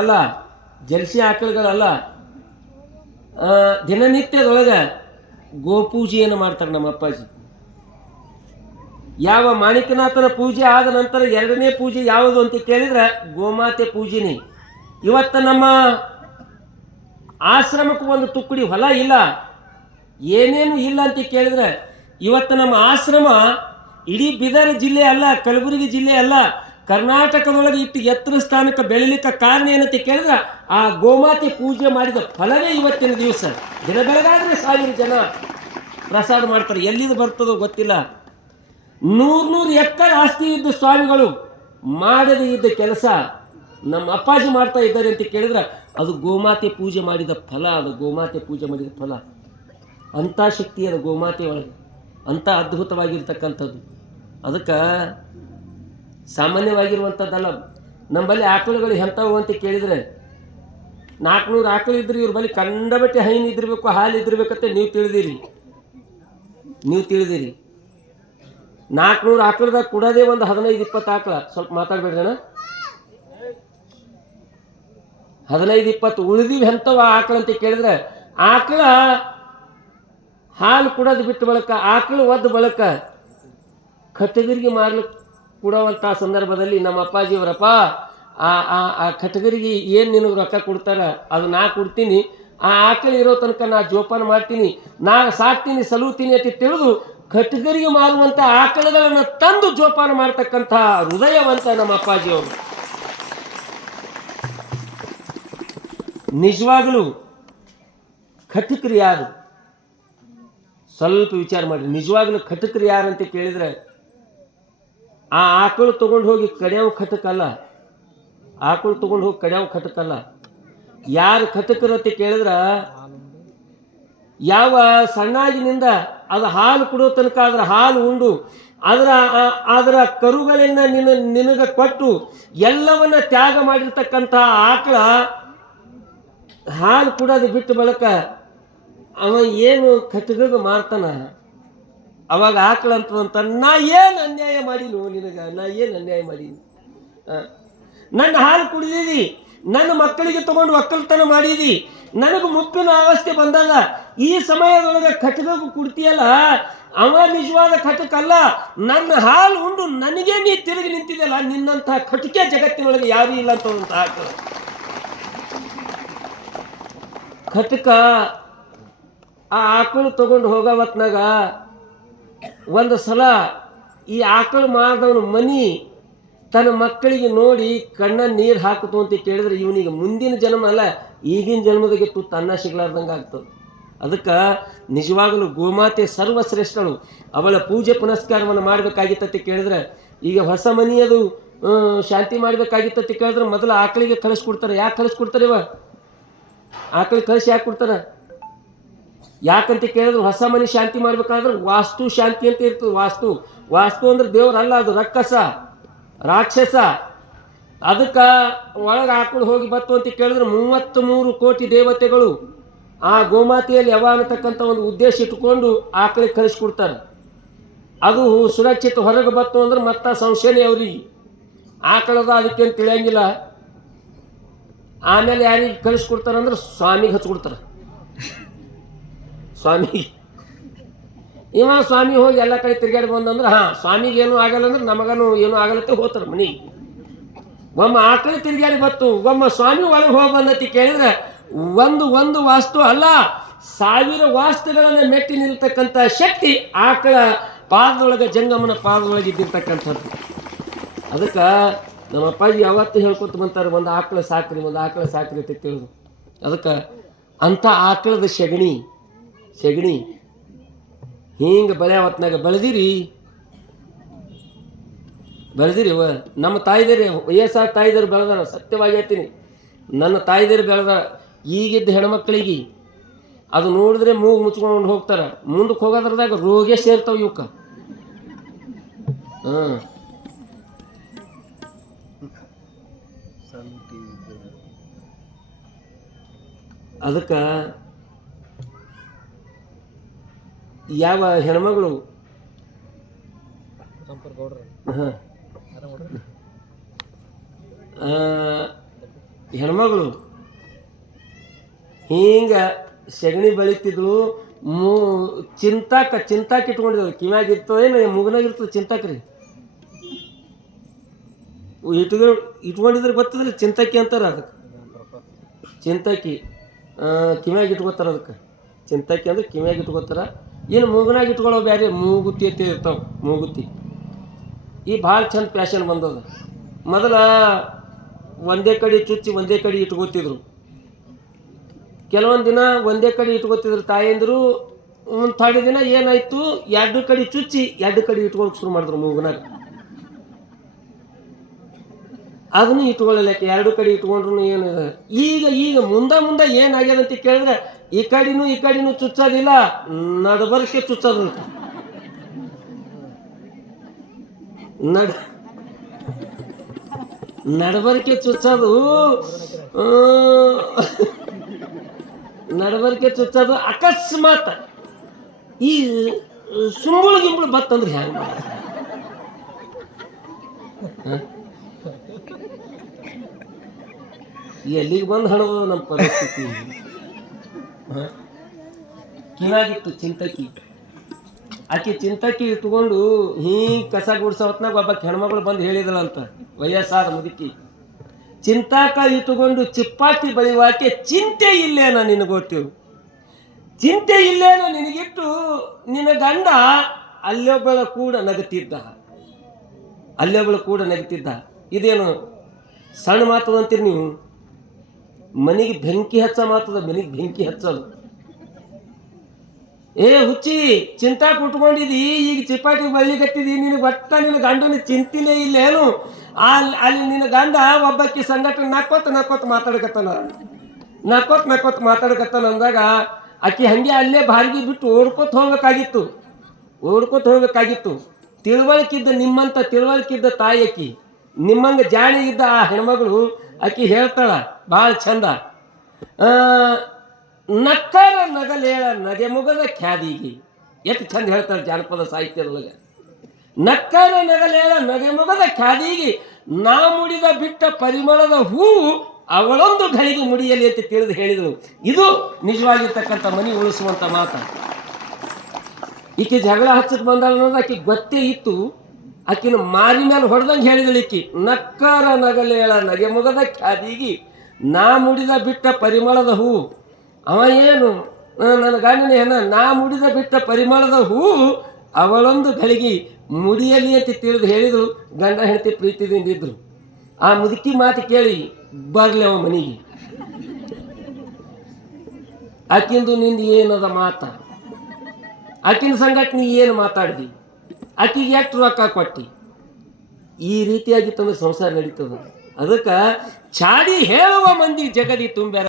ಅಲ್ಲ, ಜರ್ಸಿ ಆಕಳುಗಳಲ್ಲ. ದಿನನಿತ್ಯದೊಳಗೆ ಗೋಪೂಜೆಯನ್ನು ಮಾಡ್ತಾರೆ ನಮ್ಮ ಅಪ್ಪಾಜಿ. ಯಾವ ಮಾಣಿಕನಾಥನ ಪೂಜೆ ಆದ ನಂತರ ಎರಡನೇ ಪೂಜೆ ಯಾವುದು ಅಂತ ಕೇಳಿದ್ರೆ ಗೋಮಾತೆ ಪೂಜೆನೇ. ಇವತ್ತು ನಮ್ಮ ಆಶ್ರಮಕ್ಕೆ ಒಂದು ತುಕ್ಕಡಿ ಹೊಲ ಇಲ್ಲ. ಏನೇನು ಇಲ್ಲ ಅಂತ ಕೇಳಿದ್ರೆ ಇವತ್ತು ನಮ್ಮ ಆಶ್ರಮ ಇಡೀ ಬೀದರ್ ಜಿಲ್ಲೆ ಅಲ್ಲ, ಕಲಬುರಗಿ ಜಿಲ್ಲೆ ಅಲ್ಲ ಕರ್ನಾಟಕದೊಳಗೆ ಇಟ್ಟು ಎತ್ತರ ಸ್ಥಾನಕ್ಕೆ ಬೆಳಿಲಿಕ್ಕೆ ಕಾರಣ ಏನಂತ ಕೇಳಿದ್ರೆ, ಆ ಗೋಮಾತೆ ಪೂಜೆ ಮಾಡಿದ ಫಲವೇ ಇವತ್ತಿನ ದಿವಸ. ದಿನ ಬೆಳಗಾದ್ರೆ ಸಾವಿರ ಜನ ಪ್ರಸಾದ ಮಾಡ್ತಾರೆ. ಎಲ್ಲಿದು ಬರ್ತದೋ ಗೊತ್ತಿಲ್ಲ. ನೂರು ನೂರು ಎಕ್ಕರ್ ಆಸ್ತಿ ಇದ್ದ ಸ್ವಾಮಿಗಳು ಮಾಡದೇ ಇದ್ದ ಕೆಲಸ ನಮ್ಮ ಅಪ್ಪಾಜಿ ಮಾಡ್ತಾ ಇದ್ದಾರೆ ಅಂತ ಕೇಳಿದ್ರೆ, ಅದು ಗೋಮಾತೆ ಪೂಜೆ ಮಾಡಿದ ಫಲ, ಅದು ಗೋಮಾತೆ ಪೂಜೆ ಮಾಡಿದ ಫಲ. ಅಂಥ ಶಕ್ತಿ ಅದು ಗೋಮಾತೆ ಒಳಗೆ. ಅಂಥ ಅದ್ಭುತವಾಗಿರ್ತಕ್ಕಂಥದ್ದು. ಅದಕ್ಕೆ ಸಾಮಾನ್ಯವಾಗಿರುವಂಥದ್ದಲ್ಲ ನಮ್ಮಲ್ಲಿ ಆಕಳುಗಳು ಎಂಥವು ಅಂತ ಕೇಳಿದರೆ, ನಾಲ್ಕುನೂರು ಆಕಳು ಇದ್ರೆ ಇವ್ರ ಬಳಿ ಕಂಡಬಟ್ಟೆ ಹೈನು ಇದ್ದಿರಬೇಕು, ಹಾಲು ಇದ್ದಿರ್ಬೇಕಂತ ನೀವು ತಿಳಿದಿರಿ. ನೀವು ತಿಳಿದಿರಿ. ನಾಲ್ಕುನೂರು ಆಕಳದಾಗ ಕೊಡೋದೇ ಒಂದು ಹದಿನೈದು, ಇಪ್ಪತ್ತು ಆಕಳ. ಸ್ವಲ್ಪ ಮಾತಾಡ್ಬೇಡ ಅಣ್ಣ. ಹದಿನೈದು, ಇಪ್ಪತ್ತು ಉಳಿದಿವಿ ಎಂಥವ ಆಕಳ ಅಂತ ಕೇಳಿದ್ರೆ, ಆಕಳ ಹಾಲು ಕುಡೋದು ಬಿಟ್ಟು ಬಳಕ, ಆಕಳು ಒದ್ದು ಬಳಕ ಕಟ್ಟಗಿರಿಗೆ ಮಾರ್ಲಿಕ್ಕೆ ಕೊಡುವಂಥ ಸಂದರ್ಭದಲ್ಲಿ ನಮ್ಮ ಅಪ್ಪಾಜಿಯವರಪ್ಪ, ಆ ಆ ಆ ಕಟಗರಿಗೆ ಏನು ನಿನಗೆ ರೊಕ್ಕ ಕೊಡ್ತಾರೆ, ಅದು ನಾ ಕೊಡ್ತೀನಿ. ಆ ಆಕಳಿ ಇರೋ ತನಕ ನಾ ಜೋಪಾನ ಮಾಡ್ತೀನಿ. ನಾ ಸಾಕ್ತೀನಿ, ಸಲುತೀನಿ ಅಂತ ತಿಳಿದು ಕಟಗರಿಗೆ ಮಾರುವಂಥ ಆಕಳುಗಳನ್ನು ತಂದು ಜೋಪಾನ ಮಾಡ್ತಕ್ಕಂಥ ಹೃದಯವಂತ ನಮ್ಮ ಅಪ್ಪಾಜಿಯವರು. ನಿಜವಾಗಲೂ ಖಟಕರು ಯಾರು? ಸ್ವಲ್ಪ ವಿಚಾರ ಮಾಡಿ ನಿಜವಾಗ್ಲೂ ಖಟಕರು ಯಾರು ಅಂತ ಕೇಳಿದ್ರೆ ಆ ಆಕಳು ತೊಗೊಂಡು ಹೋಗಿ ಕಡಿಯವ ಖತಕಲ್ಲ ಆಕಳು ತಗೊಂಡು ಹೋಗಿ ಕಡಿಯವ ಖತಕಲ್ಲ ಯಾರು ಅಂತ ಕೇಳಿದ್ರೆ? ಯಾವ ಸಣ್ಣಾಗಿನಿಂದ ಅದು ಹಾಲು ಕೊಡೋ ತನಕ ಅದರ ಹಾಲು ಉಂಡು ಅದರ ಅದರ ಕರುಗಳನ್ನ ನಿನ್ನ, ನಿನಗೆ ಕೊಟ್ಟು ಎಲ್ಲವನ್ನ ತ್ಯಾಗ ಮಾಡಿರ್ತಕ್ಕಂಥ ಆಕಳ ಹಾಲು ಕುಡೋದು ಬಿಟ್ಟು ಬಳಕ ಅವ ಏನು ಕಟ್ಟಗಗ ಮಾರ್ತಾನ? ಅವಾಗ ಆಕಳ ಅಂತ ನಾ ಏನು ಅನ್ಯಾಯ ಮಾಡೀನಿ ನಿನಗೆ? ನಾ ಏನು ಅನ್ಯಾಯ ಮಾಡೀನಿ? ನನ್ನ ಹಾಲು ಕುಡಿದಿದಿ, ನನ್ನ ಮಕ್ಕಳಿಗೆ ತಗೊಂಡು ಒಕ್ಕಲ್ತನ ಮಾಡಿದಿ, ನನಗೆ ಮುಪ್ಪಿನ ಅವಸ್ಥೆ ಬಂದಲ್ಲ ಈ ಸಮಯದೊಳಗೆ ಕಟ್ಟಬೇಕು ಕುಡ್ತೀಯಲ್ಲ? ಅವ ನಿಜವಾದ ಕಟಕಲ್ಲ, ನನ್ನ ಹಾಲು ಉಂಡು, ನನಗೆ ನೀ ತಿರುಗಿ ನಿಂತಿದೆಯಲ್ಲ ನಿನ್ನಂತಹ ಕಟಿಕೆ ಜಗತ್ತಿನೊಳಗೆ ಯಾರೂ ಇಲ್ಲ ಅಂತ ಆಕಳ. ಕಟಕ ಆ ಆಕಳು ತಗೊಂಡು ಹೋಗೋ ಹೊತ್ನಾಗ ಒಂದು ಸಲ ಈ ಆಕಳು ಮಾರಿದವನು ಮನಿ ತನ್ನ ಮಕ್ಕಳಿಗೆ ನೋಡಿ ಕಣ್ಣ ನೀರು ಹಾಕಿತು ಅಂತ ಕೇಳಿದ್ರೆ ಇವನಿಗೆ ಮುಂದಿನ ಜನ್ಮ ಅಲ್ಲ, ಈಗಿನ ಜನ್ಮದಾಗೆ ತುತ್ತು ಅನ್ನ ಸಿಗ್ಲಾರ್ದಂಗೆ ಆಗ್ತದೆ. ಅದಕ್ಕೆ ನಿಜವಾಗಲೂ ಗೋಮಾತೆ ಸರ್ವಶ್ರೇಷ್ಠಳು. ಅವಳ ಪೂಜೆ ಪುನಸ್ಕಾರವನ್ನು ಮಾಡಬೇಕಾಗಿತ್ತಂತ ಕೇಳಿದ್ರೆ, ಈಗ ಹೊಸ ಮನೆಯದು ಶಾಂತಿ ಮಾಡಬೇಕಾಗಿತ್ತಂತ ಕೇಳಿದ್ರೆ ಮೊದಲು ಆಕಳಿಗೆ ಕಳಿಸ್ಕೊಡ್ತಾರೆ ಯಾಕೆ ಕಳಿಸ್ಕೊಡ್ತಾರೆ ಇವ? ಆಕಳಿಗೆ ಕಳಿಸಿ ಯಾಕೆ ಕೊಡ್ತಾರೆ? ಯಾಕಂತ ಕೇಳಿದ್ರೆ ಹೊಸ ಮನೆ ಶಾಂತಿ ಮಾಡ್ಬೇಕಾದ್ರೆ ವಾಸ್ತು ಶಾಂತಿ ಅಂತ ಇರ್ತದೆ ವಾಸ್ತು. ವಾಸ್ತು ಅಂದ್ರೆ ದೇವ್ರಲ್ಲ, ಅದು ರಕ್ಕಸ ರಾಕ್ಷಸ. ಅದಕ್ಕೆ ಒಳಗೆ ಹಾಕೊಂಡು ಹೋಗಿ ಬತ್ತು ಅಂತ ಕೇಳಿದ್ರೆ ಮೂವತ್ತ್ ಮೂರು ಕೋಟಿ ದೇವತೆಗಳು ಆ ಗೋಮಾತೆಯಲ್ಲಿ ಯಾವ ಅನ್ನತಕ್ಕಂಥ ಒಂದು ಉದ್ದೇಶ ಇಟ್ಟುಕೊಂಡು ಆಕಳಿಗೆ ಕಳಿಸ್ಕೊಡ್ತಾರೆ ಅದು ಸುರಕ್ಷಿತ ಹೊರಗೆ ಬತ್ತು ಅಂದ್ರೆ ಮತ್ತೆ ಸಂಶಯನೇ ಅವ್ರಿಗೆ. ಆಕಳದ ಅದಕ್ಕೇನು ತಿಳಿಯಂಗಿಲ್ಲ. ಆಮೇಲೆ ಯಾರಿಗೆ ಕಳಿಸ್ಕೊಡ್ತಾರೆ ಅಂದ್ರೆ ಸ್ವಾಮಿಗೆ ಹಚ್ಕೊಡ್ತಾರೆ ಸ್ವಾಮಿ. ಇವ ಸ್ವಾಮಿ ಹೋಗಿ ಎಲ್ಲ ಕಡೆ ತಿರುಗಾಡಿ ಬಂದಂದ್ರೆ, ಹಾಂ, ಸ್ವಾಮಿಗೆ ಏನೂ ಆಗಲ್ಲ ಅಂದ್ರೆ ನಮಗನು ಏನೂ ಆಗಲತ್ತೆ ಹೋತಾರೆ ಮನಿ. ಒಮ್ಮ ಆಕಳು ತಿರುಗಾಡಿ ಬತ್ತು ಒಮ್ಮ ಸ್ವಾಮಿ ಒಳಗೆ ಹೋಗಿ ಬಂದತಿ ಕೇಳಿದ್ರೆ, ಒಂದು ಒಂದು ವಾಸ್ತು ಅಲ್ಲ, ಸಾವಿರ ವಾಸ್ತುಗಳನ್ನು ಮೆಟ್ಟಿ ನಿಲ್ತಕ್ಕಂಥ ಶಕ್ತಿ ಆಕಳ ಪಾದದೊಳಗೆ ಜಂಗಮನ ಪಾದದೊಳಗೆ ಇದ್ದಿರ್ತಕ್ಕಂಥದ್ದು. ಅದಕ್ಕೆ ನಮ್ಮ ಅಪ್ಪಾಜಿ ಯಾವತ್ತು ಹೇಳ್ಕೊತ ಬಂತಾರೆ, ಒಂದು ಆಕಳ ಸಾಕ್ರಿ, ಒಂದು ಆಕಳ ಸಾಕ್ರಿ ಅಂತ ತಿಳಿದು ಅದಕ್ಕೆ ಅಂಥ ಆಕಳದ ಸಗಣಿ ಸಗಣಿ. ಹಿಂಗೆ ಬೆಳೆ ಹೊತ್ನಾಗ ಬೆಳೆದಿರಿ. ಬೆಳೆದಿರಿ ಅವ ನಮ್ಮ ತಾಯಿದೇರಿ ವಯಸ್ಸಾದ ತಾಯಿದರು ಬೆಳೆದಾರ, ಸತ್ಯವಾಗಿ ಹೇಳ್ತೀನಿ. ನನ್ನ ತಾಯಿದರು ಬೆಳೆದಾರ, ಈಗಿದ್ದ ಹೆಣ್ಮಕ್ಳಿಗೆ. ಅದು ನೋಡಿದ್ರೆ ಮೂಗು ಮುಚ್ಕೊಂಡು ಹೋಗ್ತಾರೆ. ಮುಂದಕ್ಕೆ ಹೋಗೋದ್ರದಾಗ ರೋಗೇ ಸೇರ್ತಾವ ಇವಕ್ಕ ಹಾಂ. ಅದಕ್ಕೆ ಯಾವ ಹೆಣ್ಮಗಳು? ಹೆಣ್ಮಗಳು. ಹಿಂಗ ಸಗಣಿ ಬೆಳಿತಿದ್ಳು ಮೂ ಚಿಂತಾಕ ಚಿಂತಾಕ ಇಟ್ಕೊಂಡಿದ್ರು ಕಿವ್ಯಾಗ ಏನು ಮುಗನಾಗ ಇರ್ತದೆ ಚಿಂತಾಕ್ರಿ ಇಟ್ಕೊಂಡು ಇಟ್ಕೊಂಡಿದ್ರೆ ಬರ್ತದ್ರಿ ಚಿಂತಾಕಿ ಅಂತಾರ ಅದಕ್ಕೆ. ಚಿಂತಾಕಿ ಕಿವ್ಯಾಗ ಇಟ್ಕೋತಾರ ಅದಕ್ಕೆ. ಚಿಂತಾಕಿ ಅಂದ್ರೆ ಕಿವ್ಯಾಗ ಇಟ್ಕೋತಾರ. ಏನು ಮೂಗನಾಗ ಇಟ್ಕೊಳ್ಳೋ ಬೇರೆ ಮೂಗುತಿ ಅಂತ ಇರ್ತಾವೆ ಮೂಗುತಿ ಈ ಭಾಳ ಚಂದ ಪ್ಯಾಶನ್ ಬಂದದ. ಮೊದಲ ಒಂದೇ ಕಡೆ ಚುಚ್ಚಿ ಒಂದೇ ಕಡೆ ಇಟ್ಕೋತಿದ್ರು. ಕೆಲವೊಂದು ದಿನ ಒಂದೇ ಕಡೆ ಇಟ್ಕೋತಿದ್ರು ತಾಯಂದಿರು ಒಂದು ಥೋಡೆ ದಿನ ಏನಾಯಿತು, ಎರಡು ಕಡೆ ಚುಚ್ಚಿ ಎರಡು ಕಡೆ ಇಟ್ಕೊಳಕ್ಕೆ ಶುರು ಮಾಡಿದ್ರು ಮೂಗನಾಗ. ಅದನ್ನು ಇಟ್ಕೊಳ್ಳಲಿಕ್ಕೆ ಎರಡು ಕಡೆ ಇಟ್ಕೊಂಡ್ರು ಏನು ಈಗ ಈಗ ಮುಂದೆ ಮುಂದೆ ಏನಾಗ್ಯದಂತ ಕೇಳಿದ್ರೆ ಈ ಕಡೆನೂ ಈ ಕಡೆನೂ ಚುಚ್ಚೋದಿಲ್ಲ ನಡಬರ್ಕೆ ಚುಚ್ಚೋದು. ನಡ ನಡಬರ್ಕೆ ಚುಚ್ಚೋದು ನಡಬರ್ಕೆ ಚುಚ್ಚೋದು ಅಕಸ್ಮಾತ್. ಈ, ಸುಂಬುಳು ಗಿಂಬಳು ಬತ್ತಂದ್ರೆ ಹ್ಯಾಂಗ ಎಲ್ಲಿಗೆ ಬಂದು ಹಣವು ನಮ್ಮ ಪರಿಸ್ಥಿತಿ? ಕಿವಾಗಿತ್ತು ಚಿಂತಕಿ. ಆಕೆ ಚಿಂತಕಿ ಇಟ್ಕೊಂಡು, ಹೀ, ಕಸ ಗುಡ್ಸೋ ಹೊತ್ನಾಗ ಒಬ್ಬ ಹೆಣ್ಮಗಳು ಬಂದು ಹೇಳಿದಳಂತ, ವಯಸ್ಸಾದ ಮುದುಕಿ. ಚಿಂತಾಕ ಇಟ್ಟುಕೊಂಡು ಚಿಪ್ಪಾಕಿ ಬಳಿಯುವಾಕೆ, ಚಿಂತೆ ಇಲ್ಲೇನ ನಿನಗೆ ಗೊತ್ತಿರು ಚಿಂತೆ ಇಲ್ಲೇನ ನಿನಗಿಟ್ಟು, ನಿನ್ನ ಗಂಡ ಅಲ್ಲೊಬ್ಬಳ ಕೂಡ ನಗುತ್ತಿದ್ದ ಅಲ್ಲೊಬ್ಬಳು ಕೂಡ ನಗುತ್ತಿದ್ದ ಇದೇನು, ಸಣ್ಣ ಮಾತು ಅಂತೀರಿ ನೀವು? ಮನೆಗೆ ಬೆಂಕಿ ಹಚ್ಚ ಮಾತದ ಮನೆಗೆ ಬೆಂಕಿ ಹಚ್ಚದು ಏ ಹುಚ್ಚಿ ಚಿಂತಾ ಕುಟ್ಕೊಂಡಿದಿ ಈಗ ಚಿಪಾಟಿ ಬಳ್ಳಿ ಕಟ್ಟಿದಿ, ನಿನಗೆ ಒಟ್ಟ ನಿನ್ನ ಗಂಡನ ಚಿಂತಿನೇ ಇಲ್ಲ ಏನು? ಅಲ್ಲಿ ಅಲ್ಲಿ ನಿನ್ನ ಗಂಡ ಒಬ್ಬಕ್ಕೆ ಸಂಘಟನೆ ನಕ್ಕೋತ ನಕ್ಕೊತ್ ಮಾತಾಡಕತ್ತಾನ. ನಕ್ಕೊತ್ ನಕ್ಕೊತ್ ಮಾತಾಡಕತ್ತಾನ ಅಂದಾಗ, ಆಕಿ ಹಂಗೆ ಅಲ್ಲೇ ಬಾರಿಗೆ ಬಿಟ್ಟು ಓಡ್ಕೊತ ಹೋಗ್ಬೇಕಾಗಿತ್ತು ಓಡ್ಕೊತ ಹೋಗ್ಬೇಕಾಗಿತ್ತು ತಿಳುವಳಿಕಿದ್ದ ನಿಮ್ಮಂತ ತಿಳುವಳಿಕಿದ್ದ ತಾಯಿ ಆಕಿ. ನಿಮ್ಮಂಗ ಜಾಣಿ ಇದ್ದ ಆ ಹೆಣ್ಮಗಳು ಆಕಿ ಹೇಳ್ತಾಳ, ಭಾಳ ಚಂದ. ನಕ್ಕರ ನಗಲೇಳ ನಗೆ ಮುಗದ ಖ್ಯಾದಿಗಿ. ಎಷ್ಟು ಚಂದ ಹೇಳ್ತಾರೆ ಜಾನಪದ ಸಾಹಿತ್ಯದೊಳಗೆ ನಕ್ಕರ ನಗಲೇಳ ನಗೆ ಮುಗದ ಖ್ಯಾದಿಗಿ, ನಾ ಮುಡಿದ ಬಿಟ್ಟ ಪರಿಮಳದ ಹೂವು ಅವಳೊಂದು ಘಳಿಗೆ ಮುಡಿಯಲಿ ಅಂತ ತಿಳಿದು ಹೇಳಿದರು ಇದು ನಿಜವಾಗಿರ್ತಕ್ಕಂಥ ಮನಿ ಉಳಿಸುವಂಥ ಮಾತು. ಈಕೆ ಜಗಳ ಹಚ್ಚಕ್ಕೆ ಬಂದಾಳ ಅನ್ನೋದು ಆಕೆ ಗೊತ್ತೇ ಇತ್ತು. ಆಕಿನ ಮಾರಿ ಮೇಲೆ ಹೊಡೆದಂಗೆ ಹೇಳಿದಳು ಈಕಿ. ನಕ್ಕರ ನಗಲೇಳ ನಗೆ ಮುಗದ ಖ್ಯಾದಿಗಿ ನಾ ಮುಡಿದ ಬಿಟ್ಟ ಪರಿಮಳದ ಹೂ. ಅವ ಏನು? ನನ್ನ ಗಂಡನ ಏನ ನಾ ಮುಡಿದ ಬಿಟ್ಟ ಪರಿಮಳದ ಹೂ ಅವಳೊಂದು ಗಳಿಗೆ ಮುಡಿಯಲಿ ಅಂತ ತಿಳಿದು ಹೇಳಿದ್ರು. ಗಂಡ ಹೆಂಡತಿ ಪ್ರೀತಿದಿಂದ ಇದ್ರು. ಆ ಮುದುಕಿ ಮಾತು ಕೇಳಿ ಬರ್ಲಿ ಅವ ಮನೆಗೆ. ಆಕಿಂದು ನಿಂದು ಏನದ ಮಾತ? ಆಕಿನ ನೀ ಏನು ಮಾತಾಡ್ದಿ? ಆಕಿಗೆ ಎಷ್ಟು ರೊಕ್ಕ ಕೊಟ್ಟಿ ಈ ರೀತಿಯಾಗಿ ತನ್ನ ಸಂಸಾರ ನಡೀತದ. ಅದಕ್ಕೆ ಚಾಡಿ ಹೇಳುವ ಮಂದಿ ಜಗದಿ ತುಂಬ್ಯಾರ.